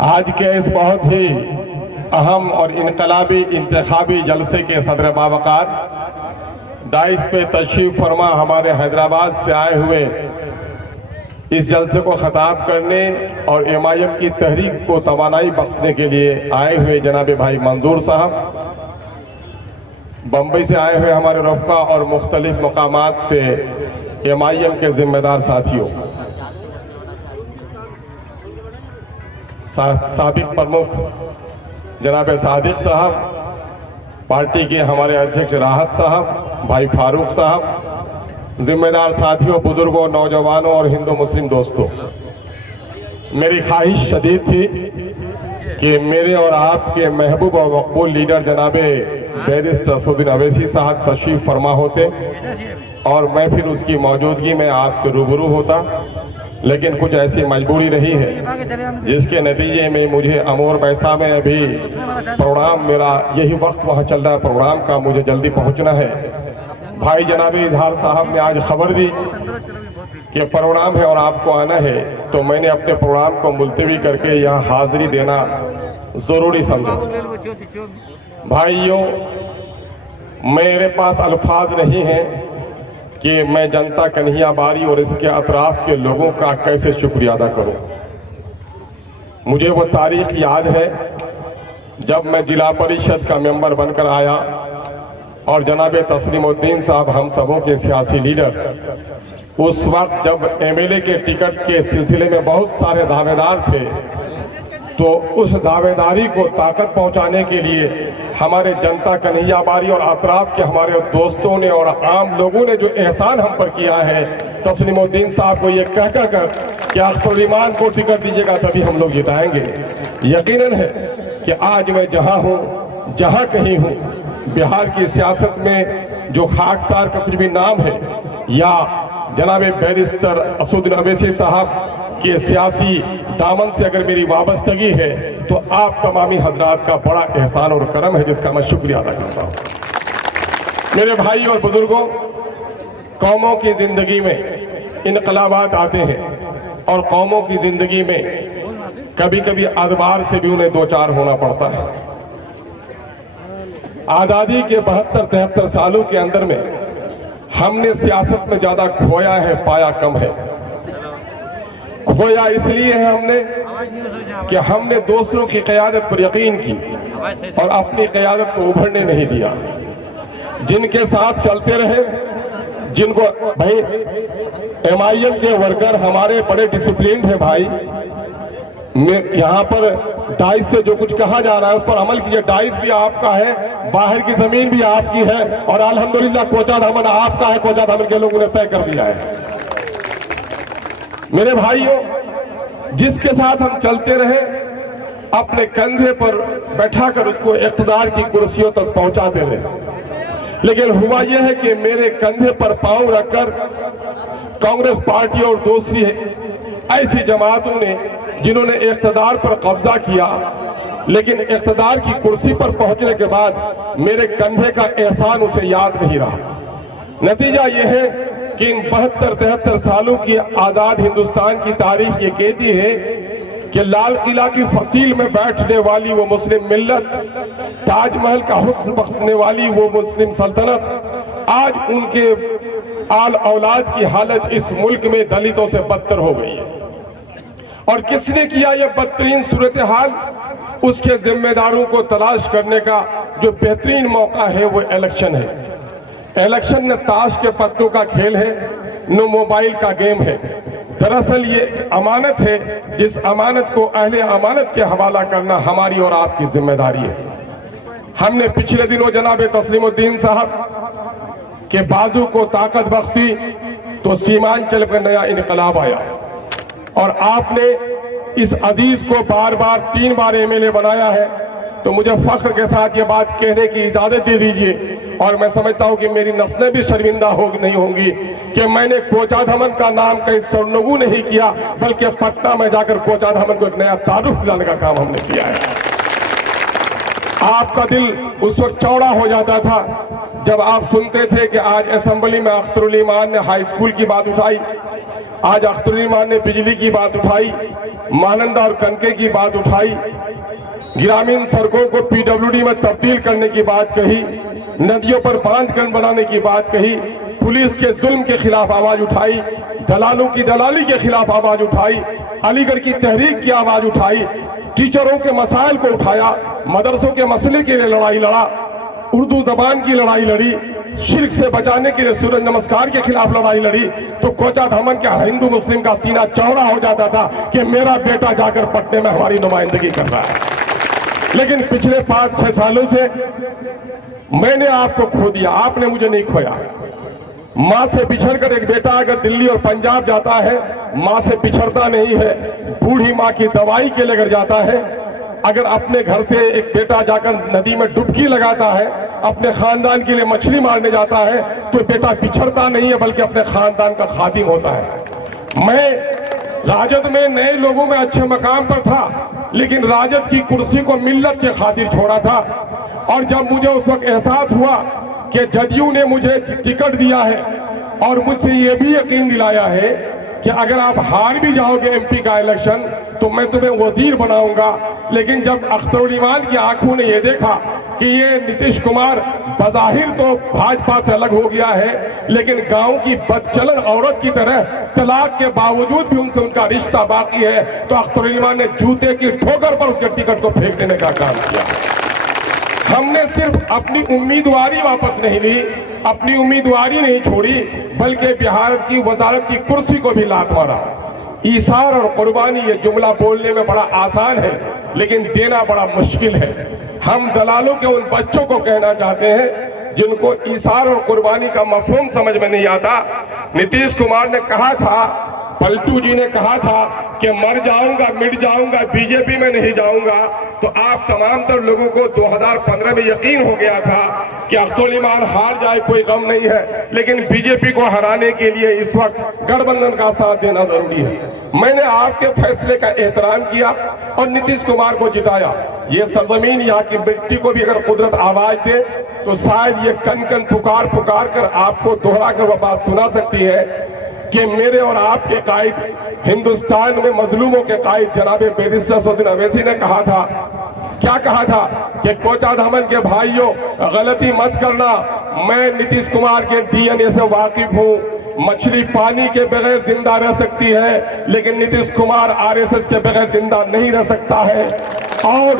आज के इस बहुत ही अहम और इनकलाबी इंतखाबी जलसे के सदर बावकार डाइस पे तशरीफ फरमा हमारे हैदराबाद से आए हुए इस जलसे को खताब करने और एमआईएम की तहरीक को तवानाई बख्शने के लिए आए हुए जनाब भाई मंजूर साहब, बम्बई से आए हुए हमारे रफ़का और मुख्तलिफ मकामात से एमआईएम के जिम्मेदार साथियों, साबिक प्रमुख जनाब सादिक साहब, पार्टी के हमारे अध्यक्ष राहत साहब, भाई फारूक साहब, जिम्मेदार साथियों, बुजुर्गों, नौजवानों और हिंदू मुस्लिम दोस्तों, मेरी ख्वाहिश शदीद थी कि मेरे और आपके महबूब और मकबूल लीडर जनाबे बैरिस्टर असदुद्दीन अवैसी साहब तशरीफ फरमा होते और मैं फिर उसकी मौजूदगी में आपसे रूबरू होता, लेकिन कुछ ऐसी मजबूरी रही है जिसके नतीजे में मुझे अमोर बैसा में अभी प्रोग्राम, मेरा यही वक्त वहाँ चल रहा है प्रोग्राम का, मुझे जल्दी पहुँचना है। भाई जनाबी इजहार साहब ने आज खबर दी कि प्रोग्राम है और आपको आना है, तो मैंने अपने प्रोग्राम को मुलतवी करके यहाँ हाजिरी देना जरूरी समझा। भाइयों, मेरे पास अल्फाज नहीं हैं कि मैं जनता कन्हैया बारी और इसके अतराफ के लोगों का कैसे शुक्रिया अदा करूं। मुझे वो तारीख याद है जब मैं जिला परिषद का मेंबर बनकर आया और जनाब तस्लीमुद्दीन साहब हम सबों के सियासी लीडर, उस वक्त जब एमएलए के टिकट के सिलसिले में बहुत सारे दावेदार थे, तो उस दावेदारी को ताकत पहुंचाने के लिए हमारे जनता कन्हैया बारी और अतराफ के हमारे दोस्तों ने और आम लोगों ने जो एहसान हम पर किया है, तस्लीमुद्दीन साहब को ये कह कर कि अख्तरुल ईमान को टिकट दीजिएगा तभी हम लोग जिताएंगे। यकीनन है कि आज मैं जहां हूं, जहां कहीं हूं, बिहार की सियासत में जो खाकसार का कुछ भी नाम है या जनाब बैरिस्टर असदुद्दीन अवैसी साहब के सियासी दामन से अगर मेरी वाबस्तगी है, तो आप तमामी हजरात का बड़ा एहसान और करम है जिसका मैं शुक्रिया अदा करता हूं। मेरे भाई और बुजुर्गों, कौमों की जिंदगी में इनकलाबात आते हैं और कौमों की जिंदगी में कभी कभी अदबार से भी उन्हें दो चार होना पड़ता है। आज़ादी के 72-73 सालों के अंदर में हमने सियासत में ज्यादा खोया है, पाया कम है। खोया इसलिए है हमने कि हमने दूसरों की क़यादत पर यकीन की और अपनी क़यादत को उभरने नहीं दिया। जिनके साथ चलते रहे, जिनको भाई एमआईएम के वर्कर हमारे बड़े डिसिप्लिन है भाई, यहाँ पर डाइस से जो कुछ कहा जा रहा है उस पर अमल कीजिए। डाइस भी आपका है, बाहर की जमीन भी आपकी है और अल्हम्दुलिल्लाह कोचा धामन आपका है, कोचा धामन के लोगों ने तय कर दिया है। मेरे भाइयों, जिसके साथ हम चलते रहे, अपने कंधे पर बैठाकर उसको इख्तिदार की कुर्सियों तक पहुंचाते रहे, लेकिन हुआ यह है कि मेरे कंधे पर पांव रखकर कांग्रेस पार्टी और दूसरी ऐसी जमातों ने जिन्होंने इख्तिदार पर कब्जा किया, लेकिन इख्तिदार की कुर्सी पर पहुंचने के बाद मेरे कंधे का एहसान उसे याद नहीं रहा। नतीजा यह है कि इन 72-73 सालों की आजाद हिंदुस्तान की तारीख ये कहती है कि लाल किला की फसील में बैठने वाली वो मुस्लिम मिल्लत, ताजमहल का हुस्न बख्शने वाली वो मुस्लिम सल्तनत, आज उनके आल औलाद की हालत इस मुल्क में दलितों से बदतर हो गई है। और किसने किया ये बदतरीन सूरत हाल? उसके जिम्मेदारों को तलाश करने का जो बेहतरीन मौका है वो इलेक्शन है। इलेक्शन न ताश के पत्तों का खेल है, न मोबाइल का गेम है। दरअसल ये अमानत है, जिस अमानत को अहले अमानत के हवाला करना हमारी और आपकी जिम्मेदारी है। हमने पिछले दिनों जनाब तस्लीमुद्दीन साहब के बाजू को ताकत बख्शी तो सीमांचल पर नया इनकलाब आया और आपने इस अजीज को बार बार 3 बार एमएलए बनाया है, तो मुझे फख्र के साथ ये बात कहने की इजाजत दे दीजिए। और मैं समझता हूं कि मेरी नस्लें भी शर्मिंदा नहीं होंगी कि मैंने कोचा धमन का नाम कहीं सरनगू नहीं किया, बल्कि पटना में जाकर कोचा धमन को एक नया तारुफ दिलाने का काम हमने किया है। आपका दिल उस वक्त चौड़ा हो जाता था जब आप सुनते थे कि आज असेंबली में अख्तरुल ईमान ने हाई स्कूल की बात उठाई, आज अख्तरुल ईमान ने बिजली की बात उठाई, महानंदा और कनके की बात उठाई, ग्रामीण सड़कों को पीडब्ल्यूडी में तब्दील करने की बात कही, नदियों पर बांध कर बनाने की बात कही, पुलिस के जुल्म के खिलाफ आवाज उठाई, दलालों की दलाली के खिलाफ आवाज उठाई, अलीगढ़ की तहरीक की आवाज उठाई, टीचरों के मसाइल को उठाया, मदरसों के मसले के लिए लड़ाई लड़ा, उर्दू जबान की लड़ाई लड़ी, शिर्क से बचाने के लिए सूरज नमस्कार के खिलाफ लड़ाई लड़ी। तो कोचा धामन के हिंदू मुस्लिम का सीना चौड़ा हो जाता था कि मेरा बेटा जाकर पटने में हमारी नुमाइंदगी कर रहा है। लेकिन पिछले 5-6 सालों से मैंने आपको खो दिया, आपने मुझे नहीं खोया। मां से बिछड़कर एक बेटा अगर दिल्ली और पंजाब जाता है, मां से बिछड़ता नहीं है, बूढ़ी मां की दवाई के लेकर जाता है। अगर अपने घर से एक बेटा जाकर नदी में डुबकी लगाता है, अपने खानदान के लिए मछली मारने जाता है, तो बेटा बिछड़ता नहीं है बल्कि अपने खानदान का खादिम होता है। मैं राजद में नए लोगों में अच्छे मकाम पर था, लेकिन राजद की कुर्सी को मिल्लत के खातिर छोड़ा था। और जब मुझे उस वक्त एहसास हुआ कि जदयू ने मुझे टिकट दिया है और मुझसे ये भी यकीन दिलाया है कि अगर आप हार भी जाओगे एमपी का इलेक्शन तो मैं तुम्हें वजीर बनाऊंगा, लेकिन जब अख्तरुल ईमान की आंखों ने यह देखा कि ये नीतीश कुमार बज़ाहिर तो भाजपा से अलग हो गया है, लेकिन गांव की बदचलन औरत की तरह तलाक के बावजूद भी उनसे उनका रिश्ता बाकी है, तो अख्तरुल ईमान ने जूते की ठोकर पर उसके टिकट को फेंक देने का काम किया। हमने सिर्फ अपनी उम्मीदवारी वापस नहीं ली, अपनी उम्मीदवारी नहीं छोड़ी, बल्कि बिहार की वजारत की कुर्सी को भी लात मारा। ईसार और कुर्बानी ये जुमला बोलने में बड़ा आसान है, लेकिन देना बड़ा मुश्किल है। हम दलालों के उन बच्चों को कहना चाहते हैं जिनको ईसार और कुर्बानी का मफहूम समझ में नहीं आता। नीतीश कुमार ने कहा था, पलटू जी ने कहा था कि मर जाऊंगा मिट जाऊंगा, बीजेपी में नहीं जाऊंगा। तो आप तमाम तर लोगों को 2015 में यकीन हो गया था कि अख्तरुल ईमान हार जाए कोई गम नहीं है, लेकिन बीजेपी को हराने के लिए इस वक्त गठबंधन का साथ देना जरूरी है। मैंने आपके फैसले का एहतराम किया और नीतीश कुमार को जिताया। ये सरजमीन, यहाँ की मिट्टी को भी अगर कुदरत आवाज दे तो शायद ये कन कन पुकार पुकार कर आपको दोहरा कर वह बात सुना सकती है कि मेरे और आपके कायद, हिंदुस्तान में मजलूमों के कायद जनाब बैरिस्टर असदुद्दीन अवैसी ने कहा था, क्या कहा था कि कोचा धामन के भाइयों गलती मत करना, मैं नीतीश कुमार के डीएनए से वाकिफ हूँ। मछली पानी के बगैर जिंदा रह सकती है, लेकिन नीतीश कुमार आरएसएस के बगैर जिंदा नहीं रह सकता है। और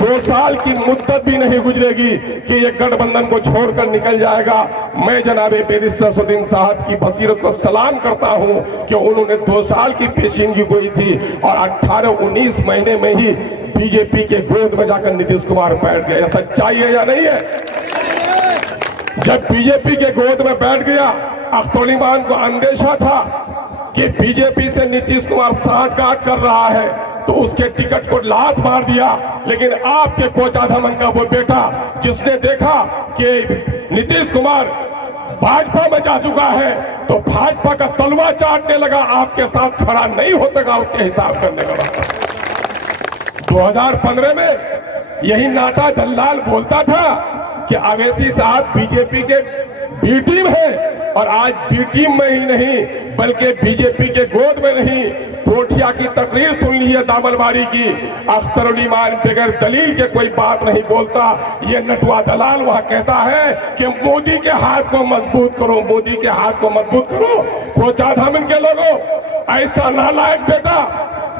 2 साल की मुद्दत भी नहीं गुजरेगी कि ये गठबंधन को छोड़कर निकल जाएगा। मैं जनाब बैरिस्टर असदुद्दीन साहब की बसीरत को सलाम करता हूं कि उन्होंने 2 साल की पेशीनगी गोई थी और 18-19 महीने में ही बीजेपी के गोद में जाकर नीतीश कुमार बैठ गए। सच्चाई है या नहीं है? जब बीजेपी के गोद में बैठ गया, अख्तरुल ईमान को अंदेशा था कि बीजेपी से नीतीश कुमार सांठगांठ कर रहा है, तो उसके टिकट को लात मार दिया। लेकिन आपके कोचा धामन का वो बेटा जिसने देखा कि नीतीश कुमार भाजपा में जा चुका है, तो भाजपा का तलवा चाटने लगा, आपके साथ खड़ा नहीं हो सका उसके हिसाब करने का वक्त। 2015 में यही नाटा दल्लाल बोलता था कि अवैसी साहब बीजेपी के बी टीम है, और आज बी टीम में ही नहीं बल्कि बीजेपी के गोद में नहीं। कोठिया की तकरीर सुन ली है दामनबारी की, अख्तरुल ईमान बगैर दलील के कोई बात नहीं बोलता। ये नटवा दलाल वहां कहता है कि मोदी के हाथ को मजबूत करो, मोदी के हाथ को मजबूत करो। कोचा धामन के लोगों, ऐसा नालायक बेटा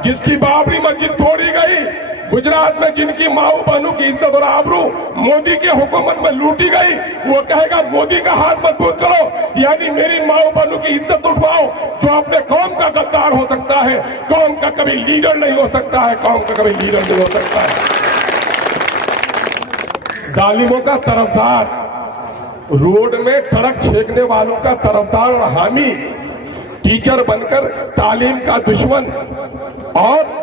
जिसकी बाबरी मस्जिद तोड़ी गई, गुजरात में जिनकी माओ बहनों की इज्जत और आबरू मोदी के हुकूमत में लूटी गई, वो कहेगा मोदी का हाथ मजबूत करो, यानी मेरी माओ बहनों की इज्जत उठवाओ। जो अपने कौम का गद्दार हो सकता है, कौम का कभी लीडर नहीं हो सकता है, कौम का कभी लीडर नहीं हो सकता है। जालिमों का तरफदार, रोड में ट्रक छेकने वालों का तरफदार और हामी, टीचर बनकर तालीम का दुश्मन और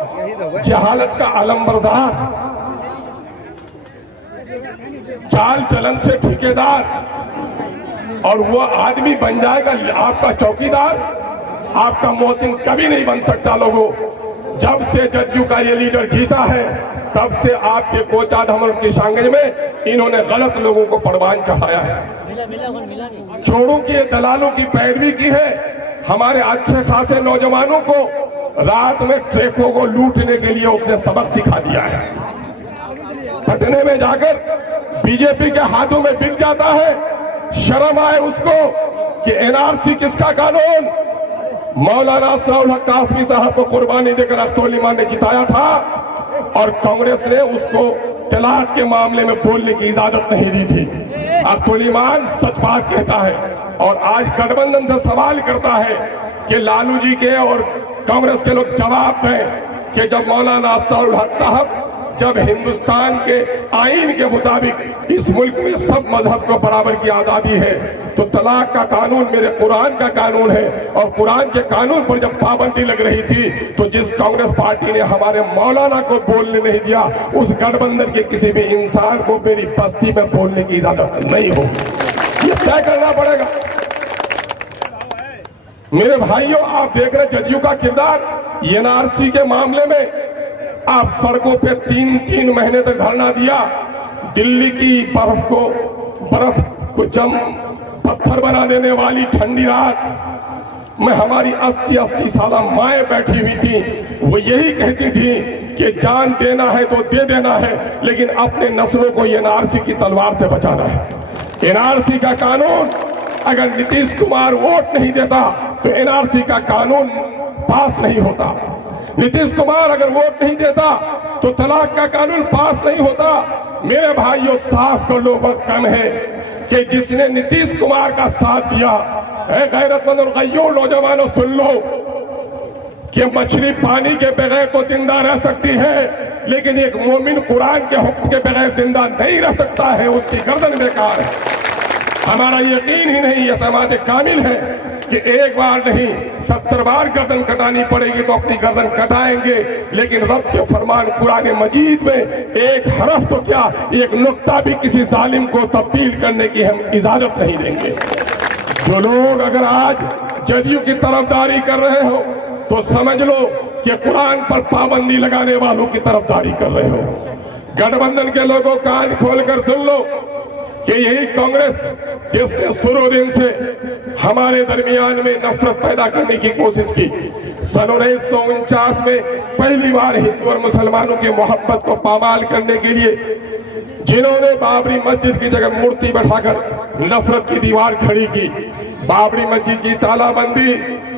जहालत का अलंबरदार, चाल चलन से ठेकेदार, और वो आदमी बन जाएगा आपका चौकीदार, आपका मोहसिन कभी नहीं बन सकता। लोगों, जब से जदयू का ये लीडर जीता है, तब से आपके कोचा धामन किशनगंज में इन्होंने गलत लोगों को परवान चढ़ाया है। चोरों की दलालों की पैरवी की है, हमारे अच्छे खासे नौजवानों को रात में ट्रकों को लूटने के लिए उसने सबक सिखा दिया है। पटने में जाकर बीजेपी के हाथों में बिक जाता है। शर्म आए उसको कि एनआरसी किसका कानून। मौलाना असराउल हक कासमी साहब को कुर्बानी देकर अख्तर उल ईमान ने जिताया था और कांग्रेस ने उसको तलाक के मामले में बोलने की इजाजत नहीं दी थी। अख्तर उल ईमान सच बात कहता है और आज गठबंधन से सवाल करता है कि लालू जी के और कांग्रेस के लोग जवाब दें कि जब मौलाना असराउल हक साहब जब हिंदुस्तान के आईन के मुताबिक इस मुल्क में सब मजहब को बराबर की आजादी है तो तलाक का कानून मेरे कुरान का कानून है और कुरान के कानून पर जब पाबंदी लग रही थी तो जिस कांग्रेस पार्टी ने हमारे मौलाना को बोलने नहीं दिया उस गठबंधन के किसी भी इंसान को मेरी बस्ती में बोलने की इजाजत नहीं होगी। ये तय करना पड़ेगा। मेरे भाइयों, आप देख रहे जदयू का किरदार एनआरसी के मामले में। आप सड़कों पे 3-3 महीने तक धरना दिया। दिल्ली की बर्फ को जम पत्थर बना देने वाली ठंडी रात में हमारी 80-80 साल माएं बैठी हुई थी। वो यही कहती थी कि जान देना है तो दे देना है लेकिन अपने नस्लों को एनआरसी की तलवार से बचाना है। एनआरसी का कानून अगर नीतीश कुमार वोट नहीं देता तो एनआरसी का कानून पास नहीं होता। नीतीश कुमार अगर वोट नहीं देता तो तलाक का कानून पास नहीं होता। मेरे भाइयों, साफ कर लो, वक्त कम है कि जिसने नीतीश कुमार का साथ दिया है, गैरतमंद और गय्यूर नौजवानों सुन लो कि मछली पानी के बगैर तो जिंदा रह सकती है लेकिन एक मोमिन कुरान के हुक्म के बगैर जिंदा नहीं रह सकता है, उसकी गर्दन बेकार है। हमारा यकीन ही नहीं, एतमाद कामिल है कि एक बार नहीं 70 बार गर्दन कटानी पड़ेगी तो अपनी गर्दन कटाएंगे लेकिन रब के फरमान कुरान मजीद में एक हरफ तो क्या एक नुक्ता भी किसी जालिम को तब्दील करने की हम इजाजत नहीं देंगे। जो लोग अगर आज जदयू की तरफदारी कर रहे हो तो समझ लो कि कुरान पर पाबंदी लगाने वालों की तरफदारी कर रहे हो। गठबंधन के लोगों कान खोलकर सुन लो कि यही कांग्रेस जिसने शुरू दिन से हमारे दरमियान में नफरत पैदा करने की कोशिश की, सन 1949 में पहली बार हिंदू और मुसलमानों की मोहब्बत को पामाल करने के लिए जिन्होंने बाबरी मस्जिद की जगह मूर्ति बैठाकर नफरत की दीवार खड़ी की, बाबरी मस्जिद की तालाबंदी,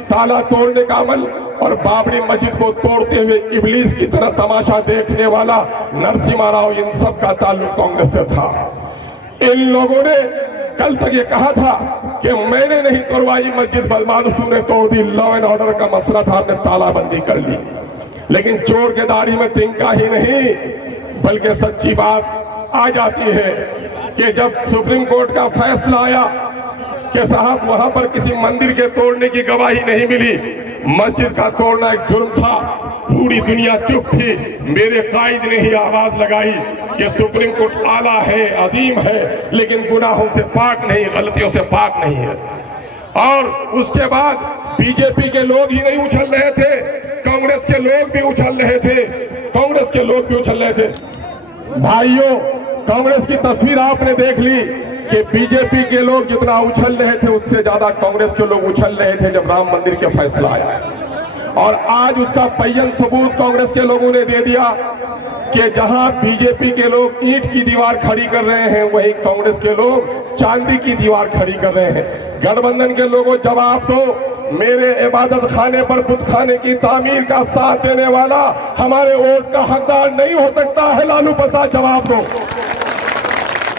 ताला तोड़ने का अमल और बाबरी मस्जिद को तोड़ते हुए इबलीस की तरह तमाशा देखने वाला नरसिम्हा राव, इन सब का ताल्लुक कांग्रेस से था। इन लोगों ने कल तक ये कहा था कि मैंने नहीं तोड़वाई मस्जिद, बदमाशों ने तोड़ दी, लॉ एंड ऑर्डर का मसला था, हमने तालाबंदी कर ली। लेकिन चोर के दाढ़ी में तिनका ही नहीं बल्कि सच्ची बात आ जाती है कि जब सुप्रीम कोर्ट का फैसला आया कि साहब वहां पर किसी मंदिर के तोड़ने की गवाही नहीं मिली, मस्जिद का तोड़ना एक जुर्म था, पूरी दुनिया चुप थी। मेरे कायद ने ही आवाज लगाई कि सुप्रीम कोर्ट आला है, अजीम है, लेकिन गुनाहों से पाक नहीं, गलतियों से पाक नहीं है। और उसके बाद बीजेपी के लोग ही नहीं उछल रहे थे, कांग्रेस के लोग भी उछल रहे थे, कांग्रेस के लोग भी उछल रहे थे। भाइयों, कांग्रेस की तस्वीर आपने देख ली कि बीजेपी के लोग जितना उछल रहे थे उससे ज्यादा कांग्रेस के लोग उछल रहे थे जब राम मंदिर के फैसला आया। और आज उसका पय्यन सबूत कांग्रेस के लोगों ने दे दिया कि जहां बीजेपी के लोग ईंट की दीवार खड़ी कर रहे हैं वहीं कांग्रेस के लोग चांदी की दीवार खड़ी कर रहे हैं। गठबंधन के लोगों जवाब दो, मेरे इबादत खाने पर बुत खाने की तामीर का साथ देने वाला हमारे वोट का हकदार नहीं हो सकता है। लालू प्रसाद जवाब दो।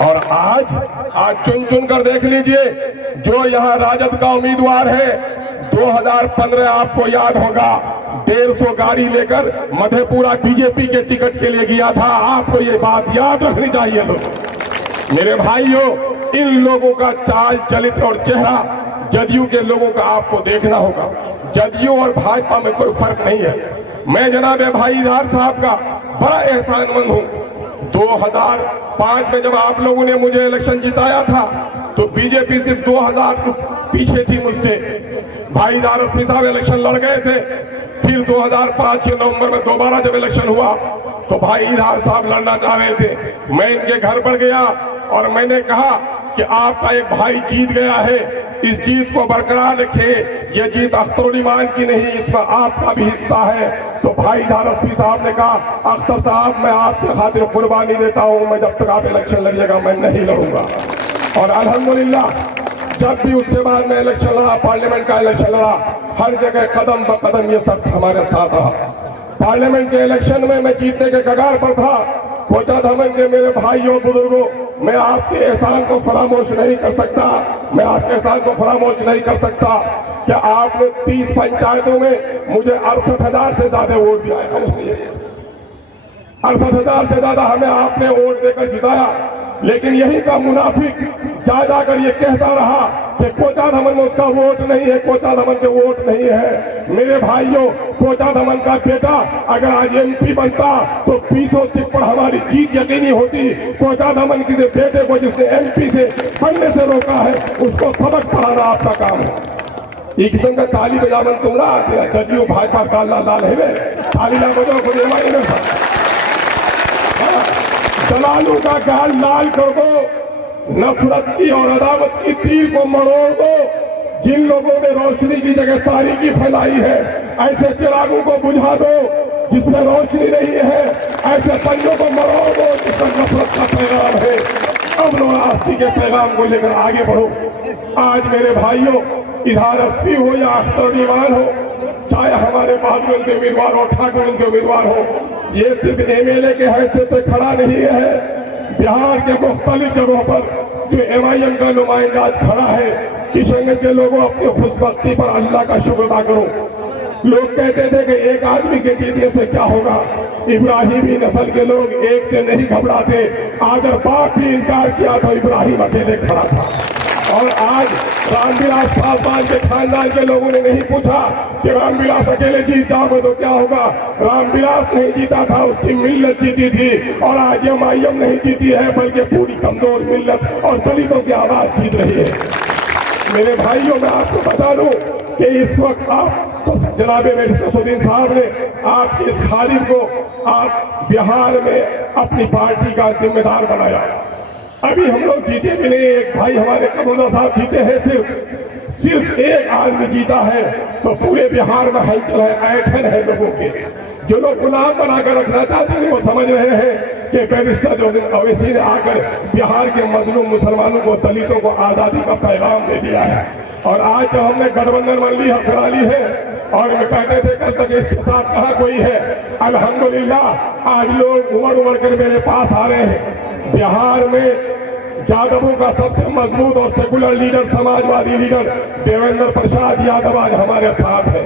और आज चुन चुन कर देख लीजिए, जो यहाँ राजद का उम्मीदवार है 2015 आपको याद होगा 150 गाड़ी लेकर मधेपुरा बीजेपी के टिकट के लिए गया था। आपको ये बात याद रखनी चाहिए। लोग मेरे भाइयों, इन लोगों का चाल चलित और चेहरा जदयू के लोगों का आपको देखना होगा। जदयू और भाजपा में कोई फर्क नहीं है। मैं जनाब भाईदार साहब का बड़ा एहसानमंद हूँ। 2005 में जब आप लोगों ने मुझे इलेक्शन जिताया था तो बीजेपी सिर्फ 2000 पीछे थी मुझसे। भाईदार रश्मि साहब इलेक्शन लड़ गए थे। फिर 2005 के नवंबर में दोबारा जब इलेक्शन हुआ तो भाईदार साहब लड़ना चाह रहे थे। मैं इनके घर पर गया और मैंने कहा कि आपका एक भाई जीत गया है, इस जीत को बरकरार रखे। ये जीत अख्तर ईमान की नहीं, इसमें आपका भी हिस्सा है। तो भाई धारस्पी साहब ने कहा, अख्तर साहब मैं आपके खातिर कुर्बानी देता हूं, मैं जब तक आप इलेक्शन लड़िएगा मैं नहीं लड़ूंगा। और अल्हम्दुलिल्लाह जब भी उसके बाद में इलेक्शन लड़ा, पार्लियामेंट का इलेक्शन लड़ा, हर जगह कदम ब कदम ये शख्स हमारे साथ रहा। पार्लियामेंट के इलेक्शन में मैं जीतने के कगार पर था। कोचा धमन के मेरे भाइयों बुजुर्गों, मैं आपके एहसान को फरामोश नहीं कर सकता, मैं आपके एहसान को फरामोश नहीं कर सकता कि आपने 30 पंचायतों में मुझे 68,000 से ज्यादा वोट दिया है। 68,000 से ज्यादा हमें आपने वोट देकर जिताया। लेकिन यही का मुनाफिक जा जाकर ये कहता रहा कि कोचा धमन में उसका वोट नहीं है, कोचा धमन के वोट नहीं है। मेरे भाइयों, कोचा धमन का बेटा अगर आज एमपी बनता तो 20 सीट पर हमारी जीत यकीनी होती। कोचा धमन के बेटे को जिसने एमपी से बनने से रोका है, उसको सबक पढ़ाना आपका काम है। एक किस्म का ताली बजावन तुमरा आते जदियो भाजपा का लाल है ताली ना बजाओ को दलालों का गाल लाल कर दो, नफरत की और अदावत की तीर को मरोड़ दो। जिन लोगों ने रोशनी की जगह तारीकी फैलाई है, ऐसे चिरागों को बुझा दो जिसमें रोशनी नहीं है, ऐसे पंजों को मरोड़ दो जिसमें नफरत का पैगाम है। अमन और आस्ती के पैगाम को लेकर आगे बढ़ो। आज मेरे भाइयों, इधर एसपी हो या अख्तर ईमान हो, चाहे हमारे बहादुर के उम्मीदवार हो, ठाकुर के उम्मीदवार हो, ये सिर्फ एमएलए के हैसियत से खड़ा नहीं है। बिहार के मुख्तलिफ जगहों पर जो एमआईएम का नुमाइंदा आज खड़ा है, किशनगंज के लोगों अपनी खुशबख्ती पर अल्लाह का शुक्र अदा करो। लोग कहते थे कि एक आदमी के जीतने से क्या होगा, इब्राहिमी नस्ल के लोग एक से नहीं घबराते। आज बाप भी इनकार किया तो इब्राहिम अकेले खड़ा था। और आज रामविलास पासवान के खानदान के लोगों ने नहीं पूछा कि रामविलास अकेले जीत जाओगे तो क्या होगा। रामविलास नहीं जीता था, उसकी मिल्लत जीती थी। और आज एमआईएम नहीं जीती है, बल्कि पूरी कमजोर मिल्लत और दलितों की आवाज जीत रही है। मेरे भाइयों, मैं आपको बता दूं कि इस वक्त आप तो जनाब मेरे ससुद्दीन साहब ने आपकी इस खारिज को आप बिहार में अपनी पार्टी का जिम्मेदार बनाया। अभी हम लोग जीते भी नहीं, एक भाई हमारे कमरुल्लाह साहब जीते हैं, सिर्फ एक आदमी जीता है। तो पूरे बिहार में हलचल है, ऐठन है लोगों के। जो लोग गुलाम बनाकर रखना चाहते हैं वो समझ रहे हैं कि बैरिस्टर जोगिंदर अवैसी ने आकर बिहार के मजलूम मुसलमानों को, दलितों को आजादी का पैगाम दे दिया है। और आज जब हमने गठबंधन करा ली है और मैं कहते थे कल तक इसके साथ कहाँ कोई है, अल्हम्दुलिल्लाह आज लोग उमड़ उमड़ कर मेरे पास आ रहे हैं। बिहार में यादवों का सबसे मजबूत और सेकुलर लीडर, समाजवादी लीडर देवेंद्र प्रसाद यादव आज हमारे साथ है।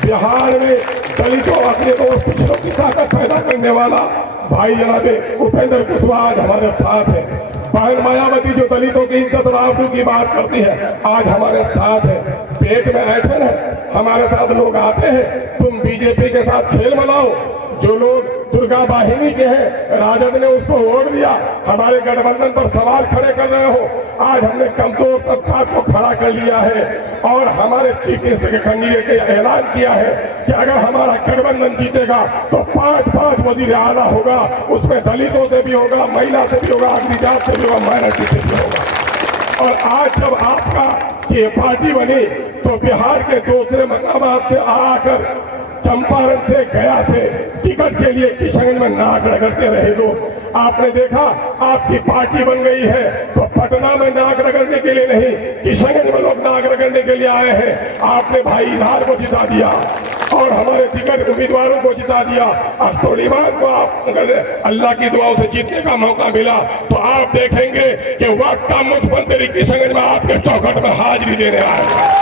बिहार में दलितों अपने और पिछड़ों की ताकत पैदा करने वाला भाई जनाब उपेंद्र कुशवाहा हमारे साथ है। बहन मायावती जो दलितों की इज्जत और आबरू की बात करती है, आज हमारे साथ है। पेट में ऐठन है, हमारे साथ लोग आते हैं। तुम बीजेपी के साथ खेल मनाओ, जो लोग दुर्गा वाहिनी के हैं, राजद ने उसको वोट दिया, हमारे गठबंधन पर सवाल खड़े कर रहे हो। आज हमने कमजोर तबका को खड़ा कर लिया है और हमारे चीफ मिनिस्टर के कैंडिडेट ने ऐलान किया है कि अगर हमारा गठबंधन जीतेगा तो 5 वजीर आला होगा, उसमें दलितों से भी होगा, महिला से भी होगा, अग्निजात से भी होगा, माइनॉरिटी से भी होगा। और आज जब आपका ये पार्टी बनी तो बिहार के दूसरे मकामात से आकर चंपारण से, गया से टिकट के लिए किशनगंज में नाक रगड़ते रहे लोग। आपने देखा आपकी पार्टी बन गई है तो पटना में नाक रगड़ने के लिए नहीं, किशनगंज में लोग नाक रगड़ने के लिए आए हैं। आपने भाई इधार को जिता दिया और हमारे टिकट उम्मीदवारों को जिता दिया। अख्तर ईमान को आप अगर अल्लाह की दुआओं से जीतने का मौका मिला तो आप देखेंगे कि वक्त का मुख्यमंत्री किशनगंज में आपके चौखट में हाजिरी देने आएगा।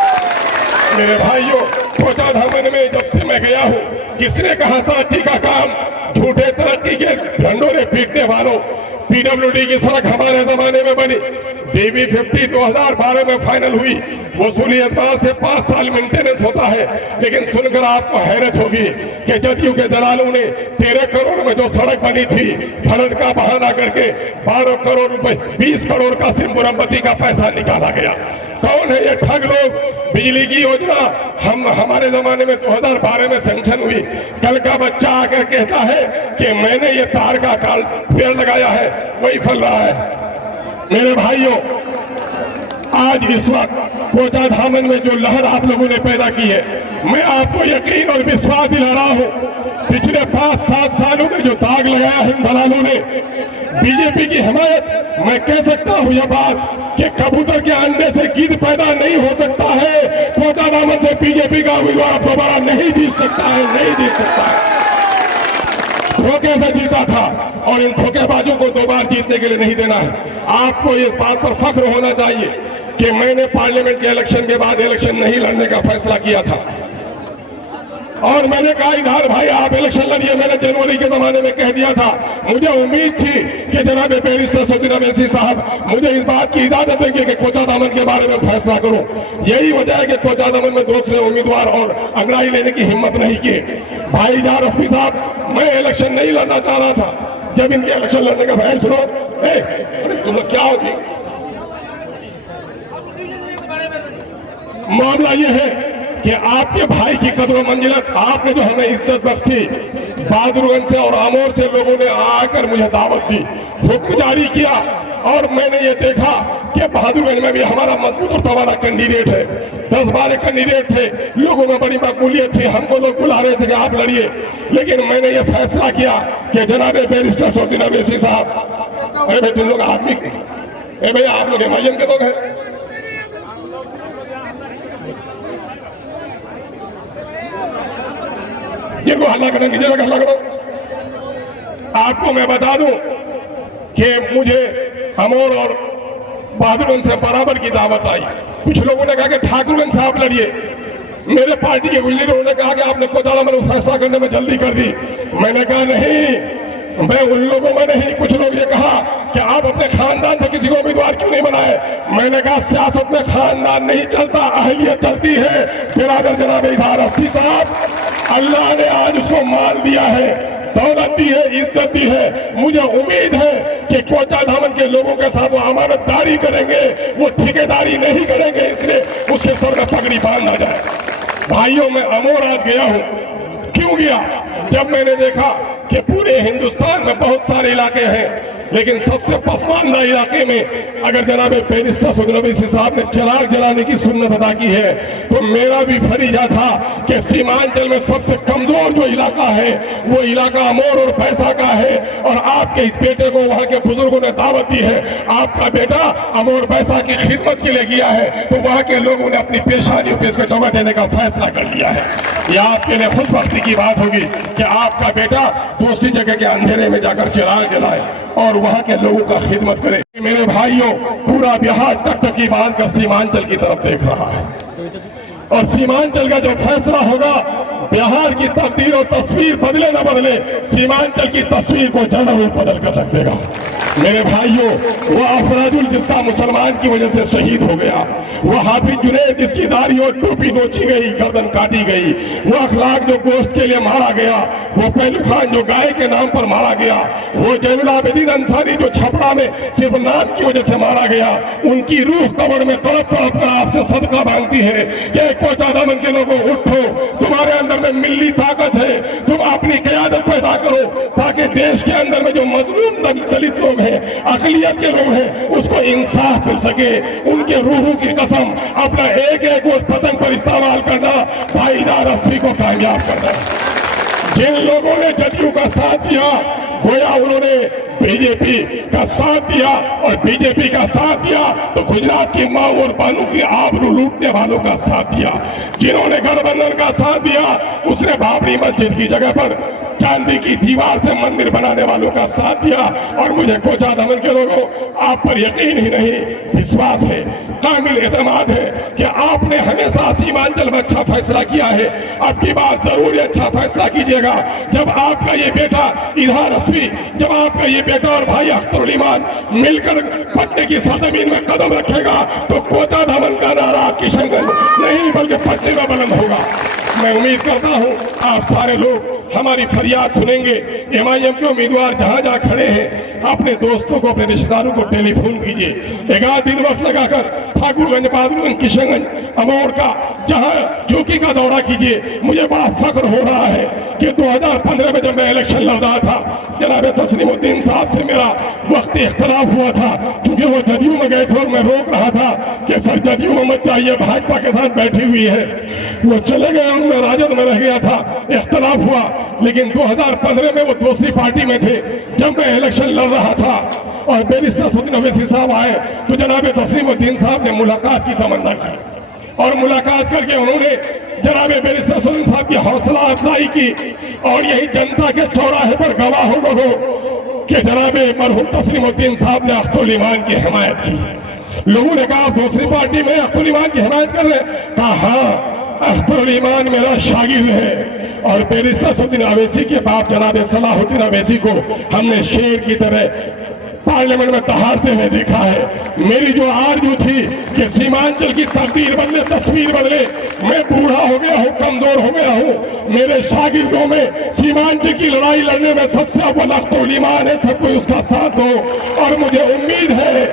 मेरे भाइयों, कोचा धमन में जब से मैं गया हूँ, किसने कहा तरक्की का काम झूठे तरक्की के ढंडोरे पीटने वालों। पीडब्ल्यूडी की सड़क हमारे जमाने में बनी, DB50 2012 में फाइनल हुई, वसूली एतबार से 5 साल मेंटेनेंस होता है। लेकिन सुनकर आपको हैरत होगी कि जदयू के दलालों ने 13 करोड़ में जो सड़क बनी थी, फ्लड का बहाना करके 12 करोड़ रुपए, 20 करोड़ का सिर्फ मुरम्मती का पैसा निकाला गया। कौन है ये ठग लोग? बिजली की योजना हमारे जमाने में 2012 में सैंक्शन हुई। कल का बच्चा आकर कहता है कि मैंने ये तार का पेड़ लगाया है, वही फल रहा है। मेरे भाइयों, आज इस वक्त कोचा धामन में जो लहर आप लोगों ने पैदा की है, मैं आपको यकीन और विश्वास दिला रहा हूं, पिछले 5-7 सालों में जो दाग लगाया हिंद दलालों ने बीजेपी की हिमायत, मैं कह सकता हूं यह बात कि कबूतर के अंडे से गिद्ध पैदा नहीं हो सकता है। कोचा धामन से बीजेपी का उम्मीदवार दोबारा नहीं जीत सकता है, नहीं जीत सकता है। धोखे से जीता था और इन धोखेबाजों को 2 बार जीतने के लिए नहीं देना है। आपको इस बात पर फख्र होना चाहिए कि मैंने पार्लियामेंट के इलेक्शन के बाद इलेक्शन नहीं लड़ने का फैसला किया था और मैंने कहा इधर भाई आप इलेक्शन लड़िए। मैंने जनवरी के जमाने में कह दिया था, मुझे उम्मीद थी कि जनाब बैरिस्टर सौदीन अवैसी साहब मुझे इस बात की इजाजत देंगे कि कोचा दामन के बारे में फैसला करूं। यही वजह है कि कोचा दामन में दूसरे उम्मीदवार और अंगड़ाई लेने की हिम्मत नहीं की। भाई इजहार रश्मी साहब, मैं इलेक्शन नहीं लड़ना चाह रहा था। जब इनके इलेक्शन लड़ने का भय सुनो, तुम लोग क्या होती, मामला यह है कि आपके भाई की कदर मंजिलत, आपने जो हमें इज्जत बख्शी, बहादुरगंज से और आमोर से लोगों ने आकर मुझे दावत दी, हुक्म जारी किया और मैंने ये देखा कि बहादुरगंज में भी हमारा मजबूत और तवाना कैंडिडेट है। 10-12 कैंडिडेट थे, लोगों में बड़ी मकबूलियत थी, हमको लोग बुला रहे थे कि आप लड़िए, लेकिन मैंने ये फैसला किया कि जनाब बैरिस्टर सौदीन अवैसी साहब, अरे भाई तुम लोग आदमी, अरे भैया आप लोग एमआईएम के लोग हैं, जिनको हल्ला करना कीजिए, हल्ला करो। आपको मैं बता दूं कि मुझे अमोर और बहादुरगंज से बराबर की दावत आई। कुछ लोगों ने कहा कि ठाकुरगंज साहब लड़िए, मेरे पार्टी के लीडरों ने कहा कि आपने कोचा दामन में फैसला करने में जल्दी कर दी। मैंने कहा नहीं, मैं उन लोगों में नहीं। कुछ लोग ये कहा कि आप अपने खानदान से किसी को उम्मीदवार क्यों नहीं बनाए। मैंने कहा सियासत में खानदान नहीं चलता, अहलियत चलती है। बिरादर जनाब इजहार रश्मी साहब, अल्लाह ने आज उसको मार दिया है, दौलत दी है, इज्जत दी है। मुझे उम्मीद है कि कोचा धामन के लोगों के साथ वो अमानतदारी करेंगे, वो ठेकेदारी नहीं करेंगे, इसलिए उसके सर में पगड़ी बांधा जाए। भाइयों, मैं अमोर आज गया हूं, क्यों गया? जब मैंने देखा कि पूरे हिंदुस्तान में बहुत सारे इलाके हैं, लेकिन सबसे पसमानदा इलाके में अगर जनाब बैरिस्टर सौदीन अवैसी साहब ने चिराग जलाने की सुन्नत अदा की है, तो मेरा भी फरीजा था कि सीमांचल में सबसे कमजोर जो इलाका है वो इलाका अमोर और पैसा का है। और आपके इस बेटे को वहां के बुजुर्गों ने दावत दी है, आपका बेटा अमोर पैसा की खिदमत के लिए गया है, तो वहां के लोगों ने अपनी पेशानियों पे इसको जमा देने का फैसला कर लिया है। यह आपके लिए खुशबख्ती की बात होगी कि आपका बेटा दूसरी जगह के अंधेरे में जाकर चिराग जलाए और वहां के लोगों का खिदमत करे। मेरे भाइयों, पूरा बिहार टकटकी बांध कर सीमांचल की तरफ देख रहा है और सीमांचल का जो फैसला होगा, बिहार की तकदीर और तस्वीर बदले न बदले, सीमांचल की तस्वीर को जरूर बदल कर रख देगा। मेरे भाइयों, वह अफराजुल जिसका मुसलमान की वजह से शहीद हो गया, वह हाफिज जुनैद जिसकी दाढ़ी और टोपी नोची गई, गर्दन काटी गई, वो अखलाक जो गोश्त के लिए मारा गया, वो पहलू खान जो गाय के नाम पर मारा गया, वो जैनुल आबिदीन अंसारी जो छपरा में सिर्फ नाम की वजह से मारा गया, उनकी रूह कब्र में तड़प तड़प कर आपसे सदका मांगती है कि कोचा दामन के लोगों उठो, तुम्हारे अंदर में मिल्ली ताकत है, तुम अपनी क़यादत पैदा करो ताकि देश के अंदर में जो मजलूम दलित लोग हैं, अक़लियत के लोग हैं, उसको इंसाफ मिल सके। उनके रूहों की कसम, अपना एक एक वोट पतंग पर इस्तेमाल करना, भाई इजहार रश्मी को कामयाब करना। जिन लोगों ने जदयू का साथ दिया, गोया उन्होंने बीजेपी का साथ दिया और बीजेपी का साथ दिया तो गुजरात की मां और बानू की आबरू लूटने वालों का साथ दिया। जिन्होंने गठबंधन का साथ दिया, उसने बाबरी मस्जिद की जगह पर चांदी की दीवार से मंदिर बनाने वालों का साथ दिया। और मुझे कोचा दामन के लोगों, आप पर यकीन ही नहीं, विश्वास है, कामिल एतमाद है कि आपने हमेशा सीमांचल में अच्छा फैसला किया है। अब की बात जरूर अच्छा फैसला कीजिएगा। जब आपका ये बेटा इजहार रश्मी, जब आपका ये बेटा और भाई अख्तरुल ईमान मिलकर पटने की सरजमीन में कदम रखेगा, तो कोचा दामन का नारा किशनगंज नहीं बल्कि पटने में बुलंद होगा। मैं उम्मीद करता हूं आप सारे लोग हमारी फरियाद सुनेंगे। एमआईएम के उम्मीदवार जहां जहां खड़े हैं, अपने दोस्तों को, अपने रिश्तेदारों को टेलीफोन कीजिए, 1 दिन वक्त लगाकर ठाकुरगंज, बहादुरगंज, किशनगंज, अमौर का, जहां चौकी का दौरा कीजिए। मुझे बड़ा फख्र हो रहा है कि 2015 में जब मैं इलेक्शन लड़ रहा था, जनाब तस्लीमुद्दीन साहब से मेरा वक्त इख्तलाफ हुआ था, क्योंकि वो जदयू में गए थे और मैं रोक रहा था कि सर जदयू में मत जाइए, भाजपा के साथ बैठी हुई है। वो चले गए और मैं राजद में रह गया था, इख्तलाफ हुआ। लेकिन 2015 में वो दूसरी पार्टी में थे। जब मैं इलेक्शन लड़ रहा था और बैरिस्टर सदन अवैसी साहब आए तो जनाब तस्लीमुद्दीन साहब ने मुलाकात की तमन्ना की और मुलाकात करके उन्होंने जनाब बैरिस्टर सदन साहब की हौसला अफजाई की और यही जनता के चौराहे पर गवाह हो लोगों कि जनाब मरहूम तस्लीमुद्दीन साहब ने अख्तुल ईमान की हिमायत की। लोगों ने कहा दूसरी पार्टी में अख्तुल ईमान की हिमायत कर रहे हैं? कहा हाँ, अख्तुल ईमान मेरा शागिर्द है। और बैरिस्टर सदन अवैसी के बाप जनाब सलाहुद्दीन अवैसी को हमने शेर की तरह पार्लियामेंट में दहाड़ते हुए देखा है। मेरी जो आरज़ू थी कि सीमांचल की तकदीर बदले, तस्वीर बदले, मैं बूढ़ा हो गया हूँ, कमजोर हो गया हूँ। मेरे शागिर्दों में सीमांचल की लड़ाई लड़ने में सबसे अव्वल अख्तुल ईमान है, सब कोई उसका साथ दो। और मुझे उम्मीद है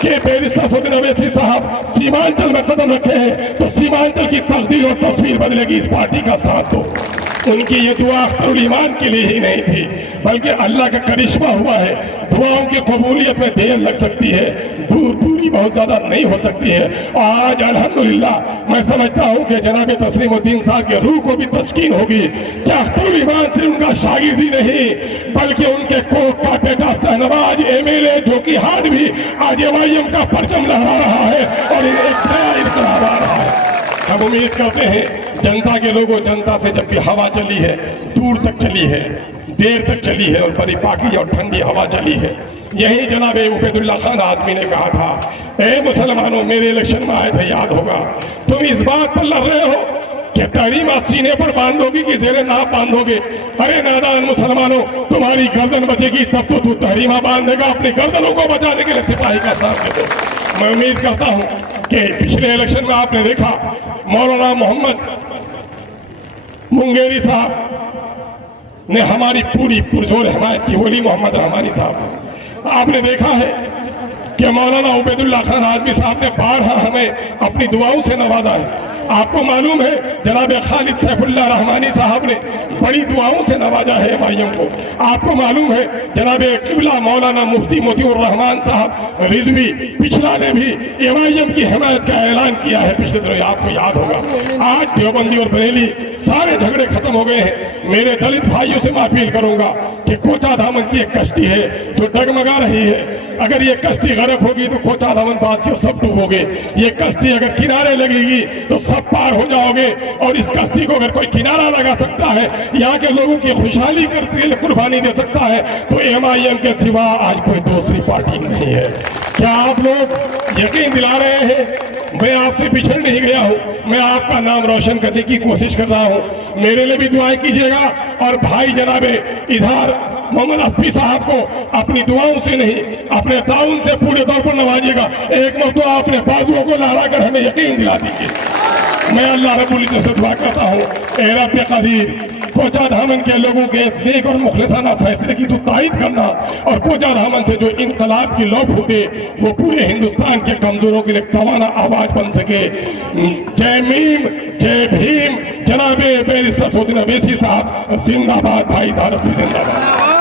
कि बैरिस्टर सदन अवैसी साहब सीमांचल में कदम रखे हैं तो सीमांचल की तकदीर और तस्वीर बदलेगी, इस पार्टी का साथ दो। उनकी ये दुआ अख्तुल ईमान के लिए ही नहीं थी बल्कि अल्लाह का करिश्मा हुआ है। दुआओं की कबूलियत में देर लग सकती है, दूरी बहुत ज्यादा नहीं हो सकती है। और आज अल्हम्दुलिल्लाह मैं समझता हूँ कि जनाब तस्लीमुद्दीन साहब के रूह को भी तस्कीन होगी कि अख्तुल ईमान सिर्फ उनका शागिर्द ही नहीं बल्कि उनके कोख का बेटा शहनवाज MLA जो कि हाथ भी आज MIM का परचम लहरा रहा है और एक नया इनकलाब आ रहा है। हम उम्मीद करते हैं जनता के लोगों, जनता से जब भी हवा चली है, दूर तक चली है, देर तक चली है और बड़ी पाकी और ठंडी हवा चली है। यही जनाब उबैदुल्लाह खान आज़मी ने कहा था, ए मुसलमानों, मेरे इलेक्शन में आए थे, याद होगा, तुम इस बात पर लड़ रहे हो कि तहरीमा सीने पर बांधोगे कि जेरे नाप बांधोगे। अरे नादान मुसलमानों, तुम्हारी गर्दन बचेगी तब तो तू तहरीमा बांधेगा। अपनी गर्दनों को बचाने के लिए सिपाही का साथ दे दो। मैं उम्मीद करता हूँ कि पिछले इलेक्शन में आपने देखा मौलाना मोहम्मद मुंगेरी साहब ने हमारी पूरी पुरजोर हिमायत की, वली मोहम्मद रहमानी साहब। आपने देखा है कि मौलाना उबैदुल्लाह खान आज़मी साहब ने बारहा हमें अपनी दुआओं से नवाजा है। आपको मालूम है जनाब खालिद सैफुल्लाह रहमानी साहब ने बड़ी दुआओं से नवाजा है MIM को। आपको मालूम है जनाब किबला मौलाना मुफ्ती मोतीउर रहमान साहब रिजवी पिछला ने भी MIM की हिमायत का ऐलान किया है पिछले दिनों, आपको याद होगा। आज देवबंदी और बरेली सारे झगड़े खत्म हो गए हैं। मेरे दलित भाइयों से मैं अपील करूंगा कि कोचा धामन की एक कश्ती है जो डगमगा रही है। अगर ये कश्ती गरक होगी तो कोचा धामन वासियों सब डूबोगे। ये कश्ती अगर किनारे लगेगी तो सब पार हो जाओगे। और इस कश्ती को अगर कोई किनारा लगा सकता है, यहाँ के लोगों की खुशहाली के लिए कुर्बानी दे सकता है, तो MIM के सिवा आज कोई दूसरी पार्टी नहीं है। क्या आप लोग यकीन दिला रहे हैं? मैं आपसे पिछड़ नहीं गया हूँ, मैं आपका नाम रोशन करने की कोशिश कर रहा हूँ। मेरे लिए भी दुआएं कीजिएगा और भाई जनाबे इधर मोहम्मद अस्फी साहब को अपनी दुआओं से नहीं, अपने ताउन से पूरे तौर पर नवाजिएगा। एक मरतबा अपने बाजुओं को लहरा कर हमें यकीन दिला दीजिए। मैं अल्लाह रब्बुल इज्जत से दुआ करता हूँ, ए रब्बे कदीर, कोचा धामन के लोगों के इस नेक और मुखलिसाना फैसले की तो तायद करना और कोचा धामन से जो इनकलाब की लौ फूटे वो पूरे हिंदुस्तान के कमजोरों के लिए तवाना आवाज बन सके। जय मीम, जय भीम। जनाबे बैरिस्टर सदन अवैसी साहब जिंदाबाद, भाई जिंदाबाद।